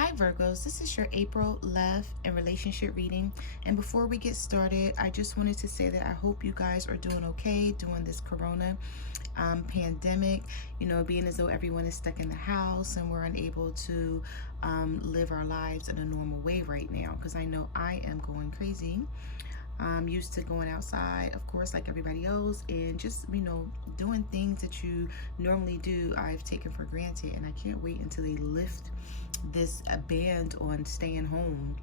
Hi Virgos, this is your April love and relationship reading. And before we get started, I just wanted to say that I hope you guys are doing okay during this corona pandemic. Being as though everyone is stuck in the house and we're unable to live our lives in a normal way right now. Because I know I am going crazy. I'm used to going outside, of course, like everybody else, and just, doing things that you normally do, I've taken for granted. And I can't wait until they lift this ban on staying home.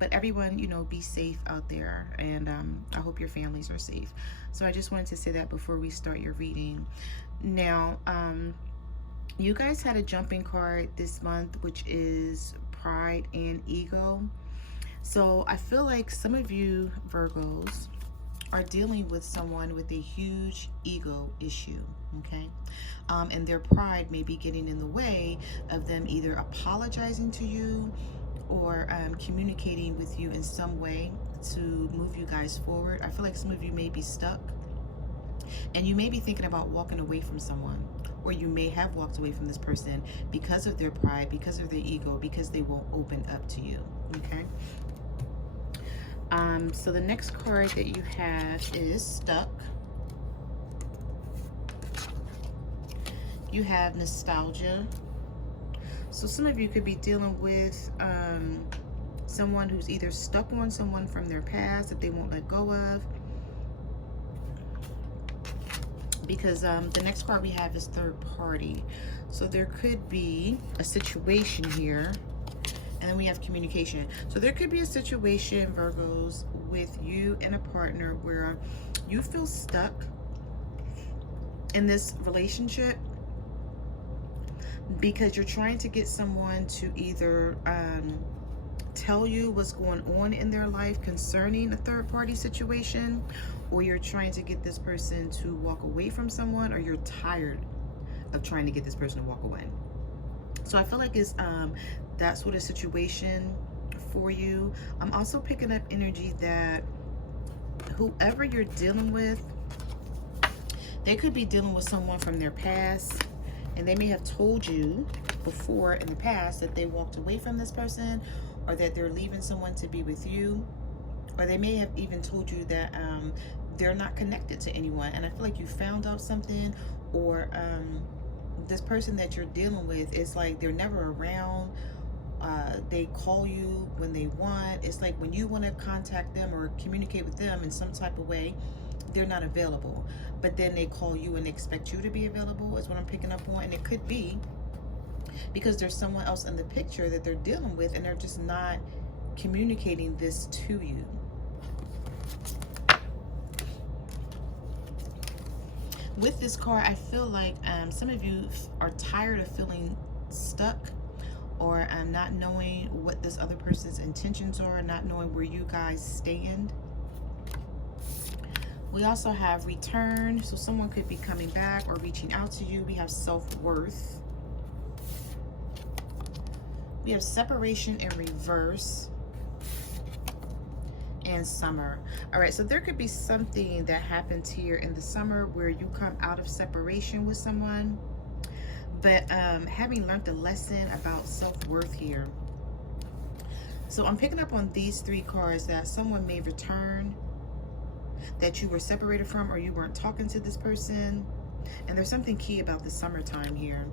But everyone, be safe out there, and I hope your families are safe. So I just wanted to say that before we start your reading. Now, you guys had a jumping card this month, which is pride and ego. So I feel like some of you Virgos are dealing with someone with a huge ego issue, okay? And their pride may be getting in the way of them either apologizing to you or communicating with you in some way to move you guys forward. I feel like some of you may be stuck and you may be thinking about walking away from someone, or you may have walked away from this person because of their pride, because of their ego, because they won't open up to you, okay? So the next card that you have is Stuck. You have Nostalgia. So some of you could be dealing with someone who's either stuck on someone from their past that they won't let go of. Because the next card we have is Third Party. So there could be a situation here. And then we have communication. So there could be a situation, Virgos, with you and a partner where you feel stuck in this relationship because you're trying to get someone to either tell you what's going on in their life concerning a third party situation, or you're trying to get this person to walk away from someone, or you're tired of trying to get this person to walk away. So I feel like it's that sort of situation for you. I'm also picking up energy that whoever you're dealing with, they could be dealing with someone from their past, and they may have told you before in the past that they walked away from this person, or that they're leaving someone to be with you, or they may have even told you that they're not connected to anyone. And I feel like you found out something, or this person that you're dealing with, is like they're never around. They call you when they want. It's like when you want to contact them or communicate with them in some type of way, they're not available. But then they call you and expect you to be available, is what I'm picking up on. And it could be because there's someone else in the picture that they're dealing with, and they're just not communicating this to you. With this card, I feel like some of you are tired of feeling stuck, or not knowing what this other person's intentions are, not knowing where you guys stand. We also have return, so someone could be coming back or reaching out to you. We have self-worth. We have separation in reverse, and summer. All right, so there could be something that happens here in the summer where you come out of separation with someone, but having learned the lesson about self-worth here. So I'm picking up on these three cards that someone may return that you were separated from, or you weren't talking to this person. And there's something key about the summertime here.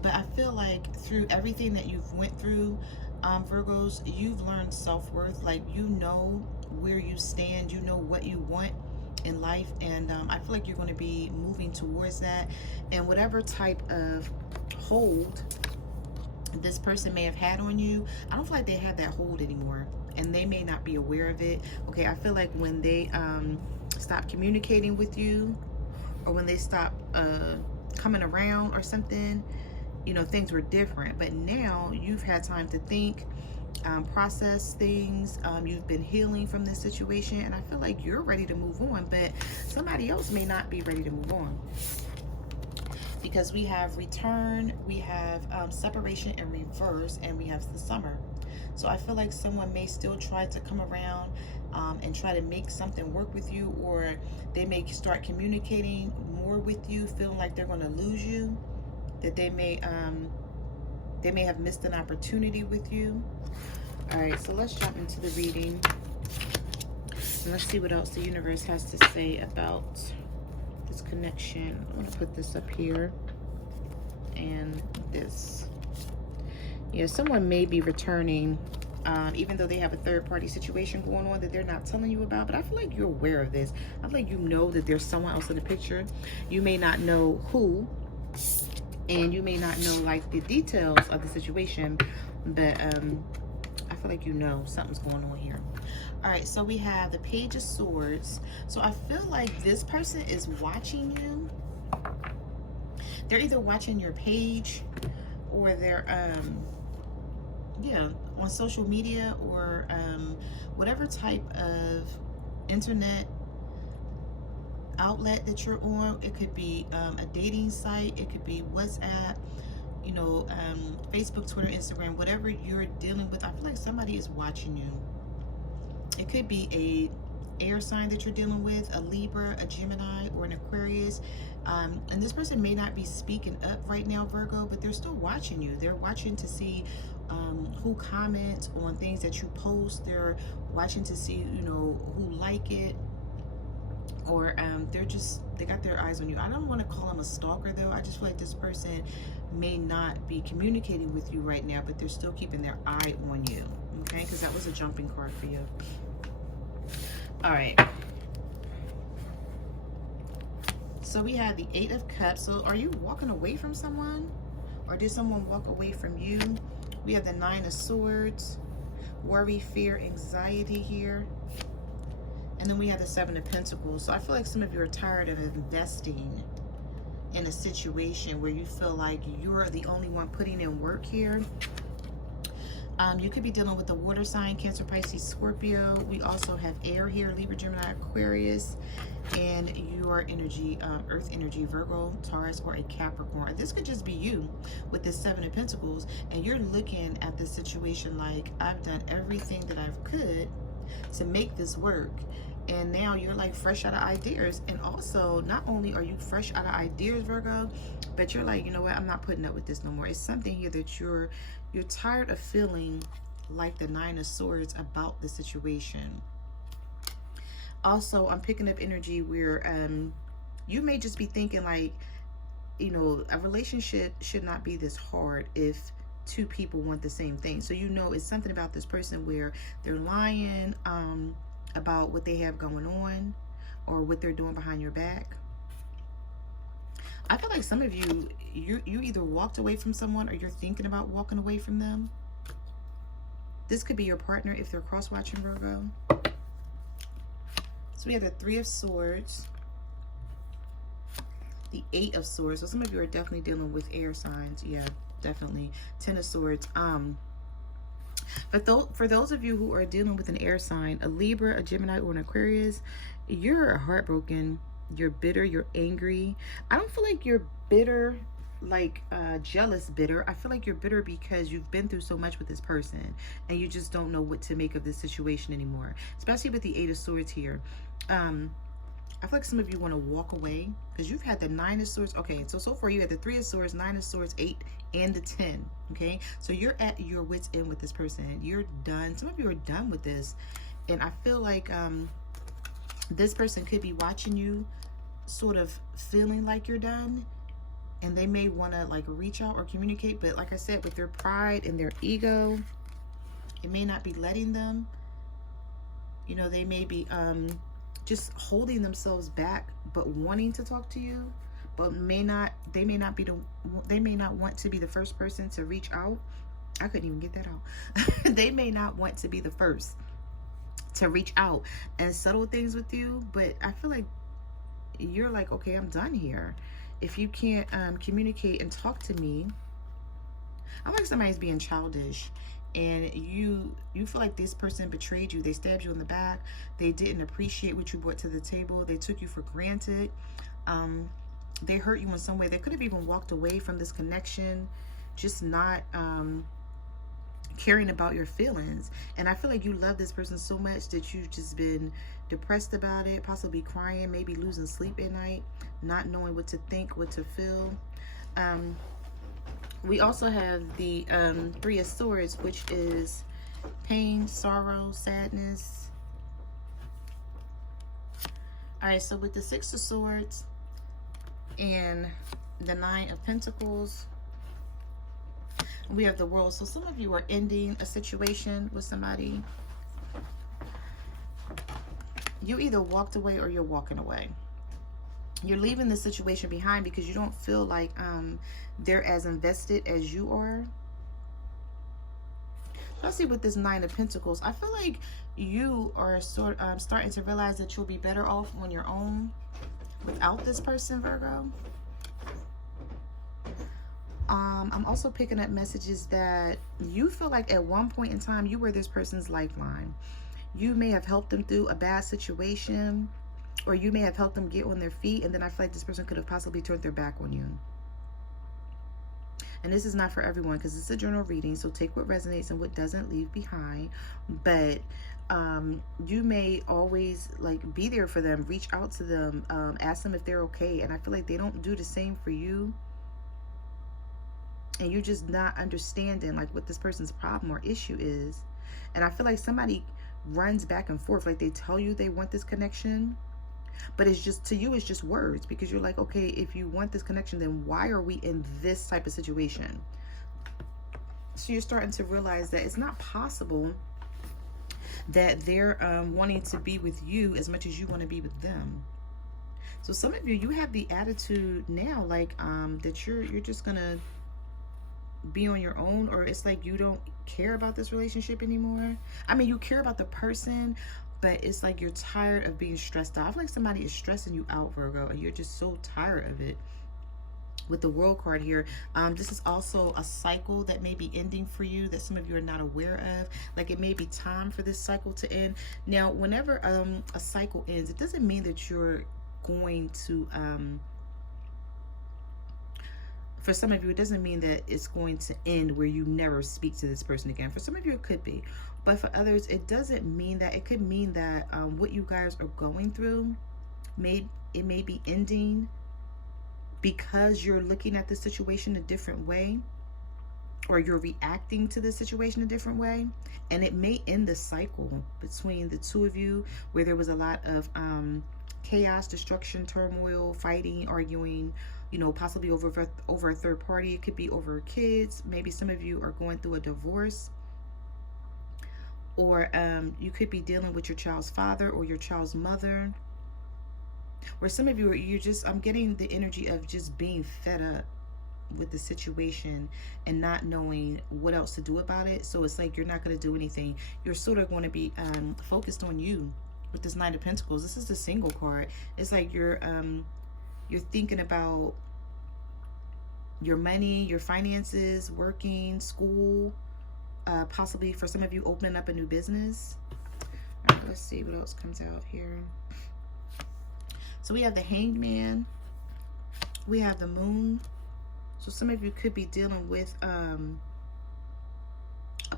But I feel like through everything that you've went through, Virgos, you've learned self-worth. Like, you know where you stand, you know what you want in life, and I feel like you're going to be moving towards that. And whatever type of hold this person may have had on you, I don't feel like they have that hold anymore, and they may not be aware of it. Okay, I feel like when they stop communicating with you, or when they stop coming around or something, things were different. But now you've had time to think, process things. You've been healing from this situation, and I feel like you're ready to move on, but somebody else may not be ready to move on. Because we have return, we have separation in reverse, and we have the summer. So I feel like someone may still try to come around and try to make something work with you, or they may start communicating more with you, feeling like they're going to lose you, that they may They may have missed an opportunity with you. All right, so let's jump into the reading. And let's see what else the universe has to say about this connection. I'm going to put this up here. And this. Yeah, someone may be returning, even though they have a third-party situation going on that they're not telling you about. But I feel like you're aware of this. I feel like you know that there's someone else in the picture. You may not know who, and you may not know like the details of the situation, but I feel like you know something's going on here. All right, so we have the Page of Swords. So I feel like this person is watching you. They're either watching your page, or they're yeah, on social media, or whatever type of internet outlet that you're on. It could be a dating site, it could be WhatsApp, you know, Facebook, Twitter, Instagram, whatever you're dealing with. I feel like somebody is watching you. It could be a air sign that you're dealing with, a Libra, a Gemini, or an Aquarius. And this person may not be speaking up right now, Virgo, but they're still watching you. They're watching to see who comments on things that you post. They're watching to see, you know, who like it. Or they got their eyes on you. I don't want to call them a stalker, though. I just feel like this person may not be communicating with you right now, but they're still keeping their eye on you. Okay, because that was a jumping card for you. All right. So we have the Eight of Cups. So are you walking away from someone? Or did someone walk away from you? We have the Nine of Swords. Worry, fear, anxiety here. And then we have the Seven of Pentacles. So I feel like some of you are tired of investing in a situation where you feel like you're the only one putting in work here. You could be dealing with the water sign, Cancer, Pisces, Scorpio. We also have air here, Libra, Gemini, Aquarius. And your energy, earth energy, Virgo, Taurus, or a Capricorn. This could just be you with this Seven of Pentacles. And you're looking at this situation like, I've done everything that I could to make this work. And now you're like fresh out of ideas. And also, not only are you fresh out of ideas, Virgo, but you're like, you know what, I'm not putting up with this no more. It's something here that you're tired of feeling like the Nine of Swords about the situation. Also, I'm picking up energy where you may just be thinking like, you know, a relationship should not be this hard if two people want the same thing. So you know it's something about this person where they're lying about what they have going on or what they're doing behind your back. I feel like some of you either walked away from someone or you're thinking about walking away from them. This could be your partner if they're cross-watching, Virgo. So we have the Three of Swords, the Eight of Swords. So some of you are definitely dealing with air signs. Yeah, definitely. Ten of Swords. But for those of you who are dealing with an air sign, a Libra, a Gemini, or an Aquarius, you're heartbroken. You're bitter. You're angry. I don't feel like you're bitter, like jealous bitter. I feel like you're bitter because you've been through so much with this person and you just don't know what to make of this situation anymore, especially with the Eight of Swords here. I feel like some of you want to walk away because you've had the Nine of Swords. Okay, so far you had the Three of Swords, Nine of Swords, 8, and the 10. Okay, so you're at your wit's end with this person. You're done. Some of you are done with this, and I feel like this person could be watching you, sort of feeling like you're done, and they may want to like reach out or communicate, but like I said, with their pride and their ego, it may not be letting them. You know, they may be just holding themselves back, but wanting to talk to you, but they may not want to be the first person to reach out. I couldn't even get that out. They may not want to be the first to reach out and settle things with you, but I feel like you're like, okay, I'm done here. If you can't communicate and talk to me, I feel like somebody's being childish. And you feel like this person betrayed you. They stabbed you in the back. They didn't appreciate what you brought to the table. They took you for granted. They hurt you in some way. They could have even walked away from this connection, just not caring about your feelings. And I feel like you love this person so much that you've just been depressed about it, possibly crying, maybe losing sleep at night, not knowing what to think, what to feel. We also have the Three of Swords, which is pain, sorrow, sadness. All right, so with the Six of Swords and the Nine of Pentacles, we have the World. So some of you are ending a situation with somebody. You either walked away or you're walking away. You're leaving the situation behind because you don't feel like they're as invested as you are. Especially with this Nine of Pentacles, I feel like you are starting to realize that you'll be better off on your own without this person, Virgo. I'm also picking up messages that you feel like at one point in time you were this person's lifeline. You may have helped them through a bad situation, or you may have helped them get on their feet, and then I feel like this person could have possibly turned their back on you. And this is not for everyone because it's a general reading, so take what resonates and what doesn't, leave behind. But you may always like be there for them, reach out to them, ask them if they're okay, and I feel like they don't do the same for you. And you're just not understanding like what this person's problem or issue is. And I feel like somebody runs back and forth, like they tell you they want this connection, but it's just, to you, it's just words, because you're like, okay, if you want this connection, then why are we in this type of situation? So you're starting to realize that it's not possible that they're wanting to be with you as much as you want to be with them. So some of you, you have the attitude now like that you're just gonna be on your own, or it's like you don't care about this relationship anymore. I mean, you care about the person, but it's like you're tired of being stressed out. I feel like somebody is stressing you out, Virgo, and you're just so tired of it. With the World card here, this is also a cycle that may be ending for you that some of you are not aware of. Like it may be time for this cycle to end. Now, whenever a cycle ends, it doesn't mean that you're going to for some of you, it doesn't mean that it's going to end where you never speak to this person again. For some of you, it could be. But for others, it doesn't mean that. It could mean that what you guys are going through, may be ending because you're looking at the situation a different way, or you're reacting to the situation a different way. And it may end the cycle between the two of you, where there was a lot of chaos, destruction, turmoil, fighting, arguing, you know, possibly over a third party. It could be over kids. Maybe some of you are going through a divorce, or you could be dealing with your child's father or your child's mother. Or some of you, you're just, I'm getting the energy of just being fed up with the situation and not knowing what else to do about it. So it's like you're not going to do anything. You're sort of going to be focused on you with this Nine of Pentacles. This is the single card. It's like you're thinking about your money, your finances, working, school, possibly for some of you opening up a new business. All right, let's see what else comes out here. So we have the Hanged Man. We have the Moon. So some of you could be dealing with a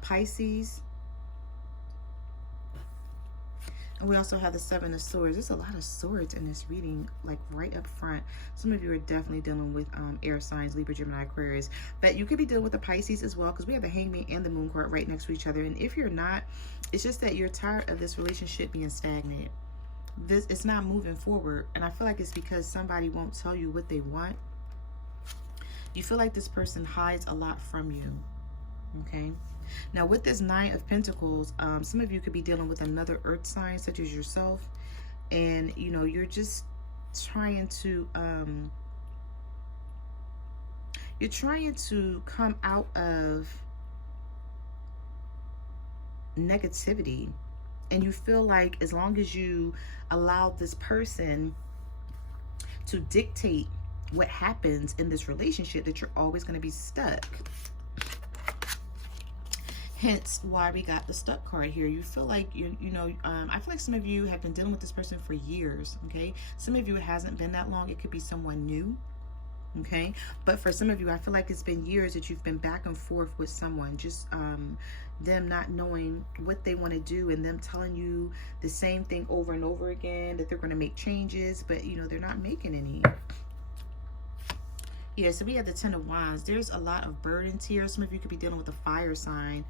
Pisces. And we also have the Seven of Swords. There's a lot of swords in this reading, like right up front. Some of you are definitely dealing with air signs, Libra, Gemini, Aquarius. But you could be dealing with the Pisces as well, because we have the Hangman and the Moon card right next to each other. And if you're not, it's just that you're tired of this relationship being stagnant. It's not moving forward. And I feel like it's because somebody won't tell you what they want. You feel like this person hides a lot from you. Okay. Now with this Nine of Pentacles, some of you could be dealing with another earth sign such as yourself, and you know, you're just trying to come out of negativity, and you feel like as long as you allow this person to dictate what happens in this relationship, that you're always going to be stuck. Hence why we got the stuck card here. You feel like, I feel like some of you have been dealing with this person for years, okay? Some of you, it hasn't been that long. It could be someone new, okay? But for some of you, I feel like it's been years that you've been back and forth with someone, just them not knowing what they want to do, and them telling you the same thing over and over again, that they're going to make changes, but, you know, they're not making any. Yeah, so we have the Ten of Wands. There's a lot of burdens here. Some of you could be dealing with a fire sign.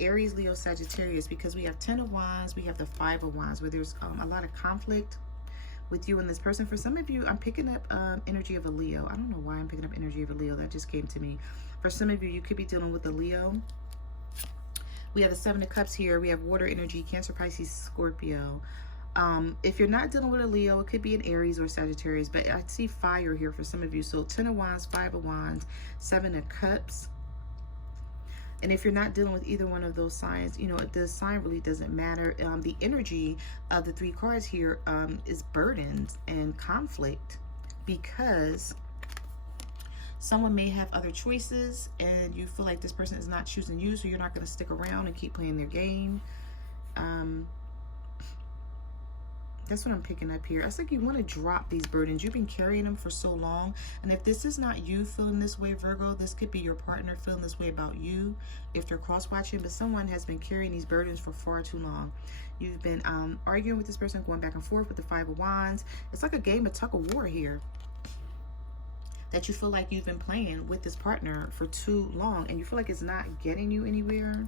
Aries, Leo, Sagittarius, because we have Ten of Wands, we have the Five of Wands, where there's a lot of conflict with you and this person. For some of you, I'm picking up energy of a Leo. I don't know why I'm picking up energy of a Leo. That just came to me. For some of you, you could be dealing with a Leo. We have the Seven of Cups here. We have water energy, Cancer, Pisces, Scorpio. If you're not dealing with a Leo, it could be an Aries or Sagittarius, but I see fire here for some of you. So Ten of Wands, Five of Wands, Seven of Cups. And if you're not dealing with either one of those signs, you know, the sign really doesn't matter. The energy of the three cards here is burdens and conflict, because someone may have other choices and you feel like this person is not choosing you, so you're not going to stick around and keep playing their game. That's what I'm picking up here. It's like you want to drop these burdens. You've been carrying them for so long. And if this is not you feeling this way, Virgo, this could be your partner feeling this way about you if they're cross-watching. But someone has been carrying these burdens for far too long. You've been arguing with this person, going back and forth with the Five of Wands. It's like a game of tug of war here that you feel like you've been playing with this partner for too long. And you feel like it's not getting you anywhere.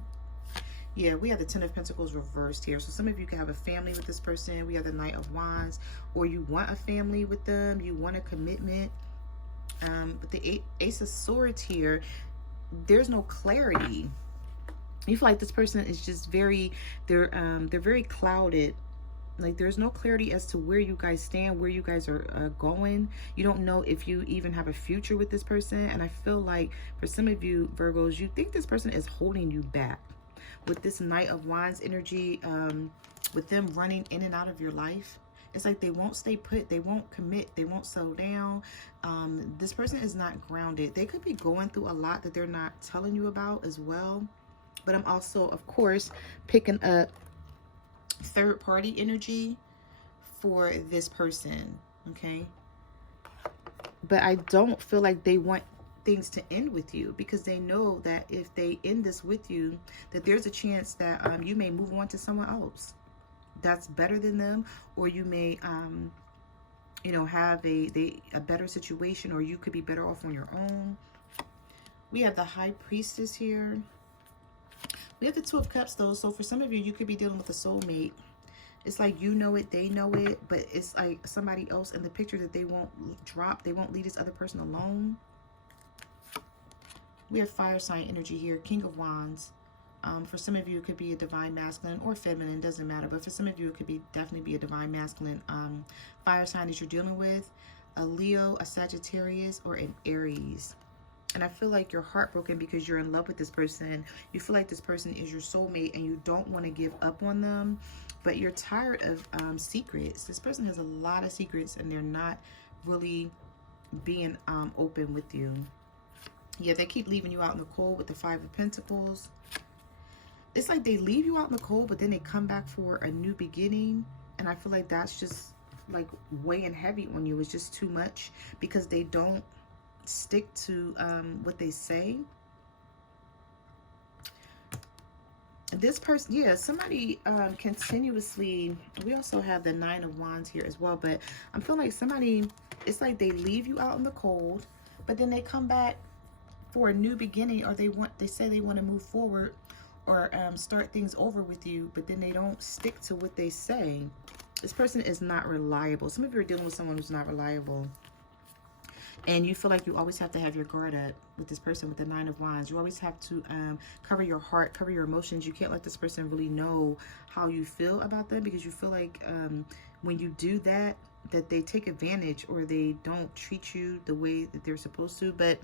Yeah, we have the Ten of Pentacles reversed here. So some of you can have a family with this person. We have the Knight of Wands, or you want a family with them. You want a commitment. But the Ace of Swords here, there's no clarity. You feel like this person is just very, they're very clouded. Like there's no clarity as to where you guys stand, where you guys are going. You don't know if you even have a future with this person. And I feel like for some of you, Virgos, you think this person is holding you back. With this Knight of Wands energy, with them running in and out of your life, it's like they won't stay put, they won't commit, they won't settle down. This person is not grounded. They could be going through a lot that they're not telling you about as well. But I'm also, of course, picking up third party energy for this person, okay? But I don't feel like they want things to end with you, because they know that if they end this with you, that there's a chance that you may move on to someone else that's better than them, or you may you know, have a better situation, or you could be better off on your own. We have the High Priestess here. We have the Two of Cups though, so for some of you, you could be dealing with a soulmate. It's like you know it, they know it, but it's like somebody else in the picture that they won't drop. They won't leave this other person alone. We have fire sign energy here, King of Wands. For some of you, it could be a divine masculine or feminine, doesn't matter. But for some of you, it could be definitely be a divine masculine fire sign that you're dealing with. A Leo, a Sagittarius, or an Aries. And I feel like you're heartbroken because you're in love with this person. You feel like this person is your soulmate and you don't want to give up on them. But you're tired of secrets. This person has a lot of secrets and they're not really being open with you. Yeah, they keep leaving you out in the cold with the Five of Pentacles. It's like they leave you out in the cold, but then they come back for a new beginning. And I feel like that's just like weighing heavy on you. It's just too much because they don't stick to what they say. This person, yeah, somebody continuously, we also have the Nine of Wands here as well, but I'm feeling like somebody, it's like they leave you out in the cold, but then they come back for a new beginning, or they say they want to move forward or start things over with you, but then they don't stick to what they say. This person is not reliable. Some of you are dealing with someone who's not reliable, and you feel like you always have to have your guard up with this person with the Nine of Wands. You always have to cover your heart, cover your emotions. You can't let this person really know how you feel about them, because you feel like when you do that, that they take advantage or they don't treat you the way that they're supposed to. But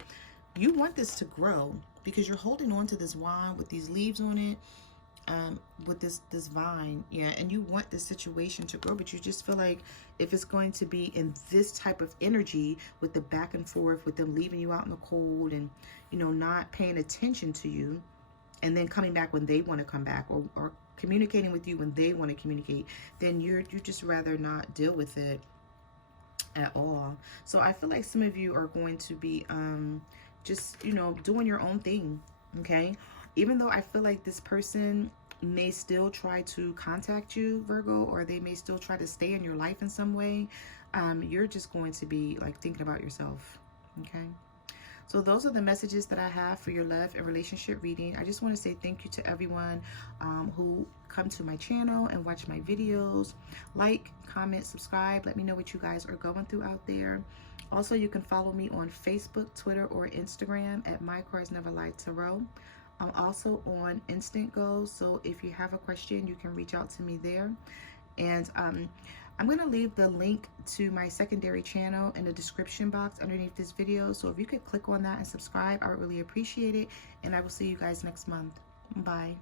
you want this to grow because you're holding on to this wine with these leaves on it, with this vine, yeah, and you want this situation to grow, but you just feel like if it's going to be in this type of energy with the back and forth, with them leaving you out in the cold and, you know, not paying attention to you, and then coming back when they want to come back, or communicating with you when they want to communicate, then you just rather not deal with it at all. So I feel like some of you are going to be just, you know, doing your own thing, okay? Even though I feel like this person may still try to contact you, Virgo, or they may still try to stay in your life in some way, you're just going to be like thinking about yourself, okay? So those are the messages that I have for your love and relationship reading. I just want to say thank you to everyone who come to my channel and watch my videos. Like, comment, subscribe. Let me know what you guys are going through out there. Also, you can follow me on Facebook, Twitter, or Instagram at My Cards Never Lie Tarot. I'm also on Instant Go, so if you have a question, you can reach out to me there. And I'm going to leave the link to my secondary channel in the description box underneath this video. So if you could click on that and subscribe, I would really appreciate it. And I will see you guys next month. Bye.